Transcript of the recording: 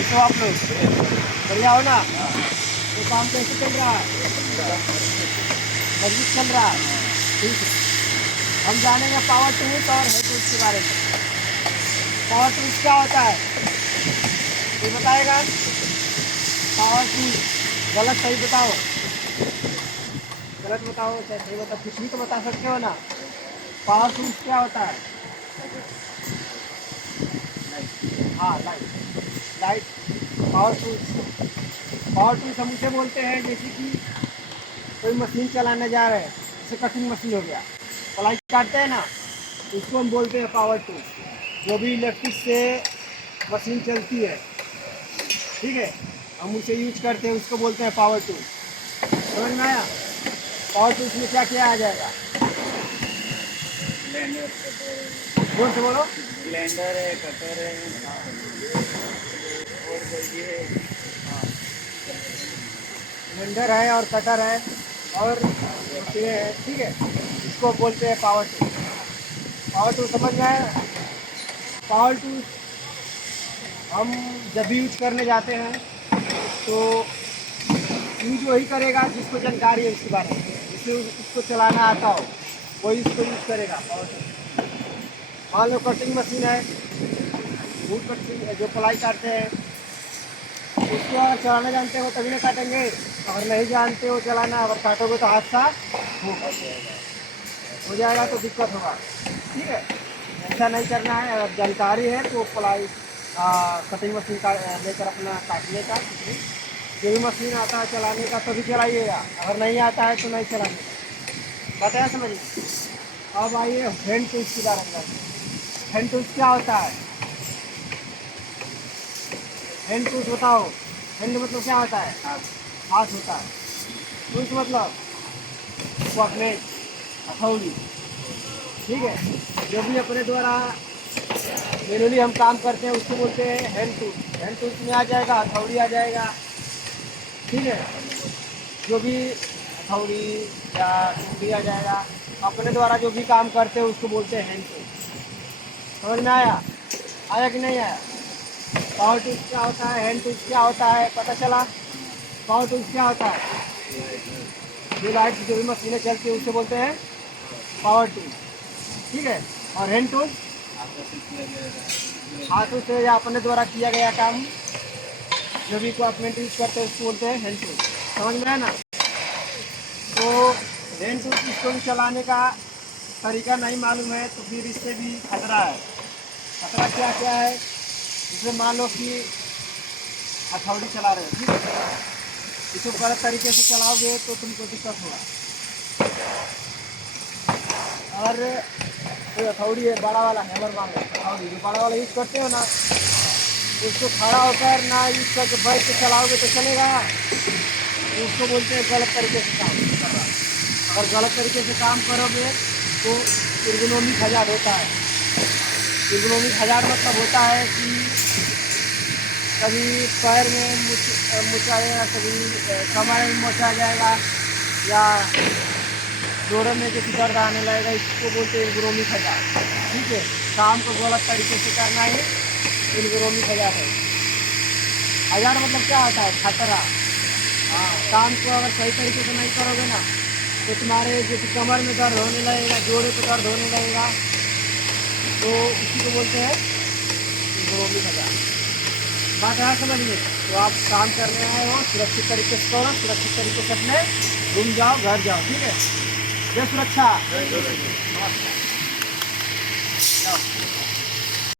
कैसे हो आप लोग? बढ़िया हो ना? तो काम कैसे चल रहा है? मजबूत चल रहा है? ठीक है। हम जानेंगे पावर टूल्स और हेड टूल्स के बारे में। पावर टूल्स क्या होता है ये बताएगा? पावर टूल्स गलत सही बताओ, गलत बताओ चाहे सही बताओ, कुछ भी तो बता सकते हो ना। पावर टूल्स क्या होता है? हाँ, light. Light power tools. Power tools हम उसे बोलते हैं जैसे कि कोई मशीन चलाने जा रहे हैं, जैसे कटिंग मशीन हो गया, प्लाई काटते हैं ना, उसको हम बोलते हैं पावर टूल्स। जो भी इलेक्ट्रिक से मशीन चलती है, ठीक है, हम उसे यूज करते हैं, उसको बोलते हैं पावर टूल्स। समझ में आया? पावर टूल्स में क्या क्या आ जाएगा? ब्लेंडर जोर से बोलो। ब्लेंडर है, कटर है, और कोई ये ब्लेंडर है और कटर है और मशीनें हैं, ठीक है, इसको बोलते हैं पावर टूल। पावर टूल समझ में आया? पावर टूल हम जब भी यूज करने जाते हैं तो यूज वही करेगा जिसको जानकारी है उसके बारे में, जिसे उसको चलाना आता हो वही इसको यूज करेगा पावर टूल। मान लो कटिंग मशीन है, वुड कटिंग जो प्लाई काटते हैं, उसको अगर चलाना जानते हो तभी ना काटेंगे। अगर नहीं जानते हो चलाना, अगर काटोगे तो हादसा हो जाएगा तो दिक्कत होगा। ठीक है, ऐसा नहीं करना है। अगर जानकारी है तो प्लाई कटिंग मशीन का लेकर अपना काटने का, कुछ भी जो भी मशीन आता है चलाने का तभी चलाइएगा, अगर नहीं आता है तो नहीं चलाने का। बताया समझ में? अब आइए हैंड टूल्स की बारे में। हैंड टूल्स क्या होता है? हैंड टूल्स बताओ। हैंड मतलब क्या होता है? हाथ होता है। टूल्स मतलब पॉकेट, हथौड़ी, ठीक है, जो भी अपने द्वारा मैनुअली हम काम करते हैं उसको बोलते हैं हैंड टूल्स। हैंड टूल्स में आ जाएगा हथौड़ी आ जाएगा, ठीक है, जो भी हथौड़ी या टूली आ जाएगा, अपने द्वारा जो भी काम करते हैं उसको बोलते हैं हैंड टूल्स। समझ में आया? आया कि नहीं आया? पावर टूल्स क्या होता है, हैंड टूल्स क्या होता है, पता चला? पावर टूल्स क्या होता है? जो लाइट से जो भी मशीनें चलती है उससे बोलते हैं पावर टूल्स, ठीक है। और हैंड टूल्स हाथों से या अपने द्वारा किया गया काम, जो भी इक्विपमेंट यूज करते हैं उसको बोलते हैं हैंड टूल्स। समझ में आया ना? तो हैंड टूल्स इसको भी चलाने का तरीका नहीं मालूम है तो फिर इससे भी खतरा है। खतरा क्या क्या है? जैसे मान लो कि हथौड़ी चला रहे हो, ठीक है, इसको गलत तरीके से चलाओगे तो तुमको दिक्कत होगा। और कोई हथौड़ी है बड़ा वाला हैमर मान लो, हथौड़ी जो बड़ा वाला यूज करते हो ना, उसको खड़ा होकर ना यूज करके बैठ के चलाओगे तो चलेगा? तो उसको बोलते हैं गलत तरीके से काम कर रहा है। अगर गलत तरीके से काम करोगे तो एर्गोनॉमिक हजार्ड होता है। एर्गोनॉमिक हजार्ड मतलब होता है कि कभी पैर में मुचा जाएगा, कभी कमर में मोचा जाएगा, या जोड़ों में किसी दर्द आने लगेगा, इसको बोलते हैं एर्गोनॉमिक हजार्ड। ठीक है, काम को गलत तरीके से करना ही एर्गोनॉमिक हजार्ड है। हजार्ड मतलब क्या होता है? खतरा। हाँ, काम को अगर सही तरीके से नहीं करोगे ना तो तुम्हारे जैसे कमर में दर्द होने लगेगा, जोड़े पे दर्द होने लगेगा, तो उसी को बोलते हैं एर्गोनॉमिक हजार्ड। बात है समझ में? तो आप काम करने आए हो सुरक्षित तरीके से करो, सुरक्षित तरीके से अपने रूम जाओ, घर जाओ, ठीक है। जय सुरक्षा। नमस्कार। जाओ।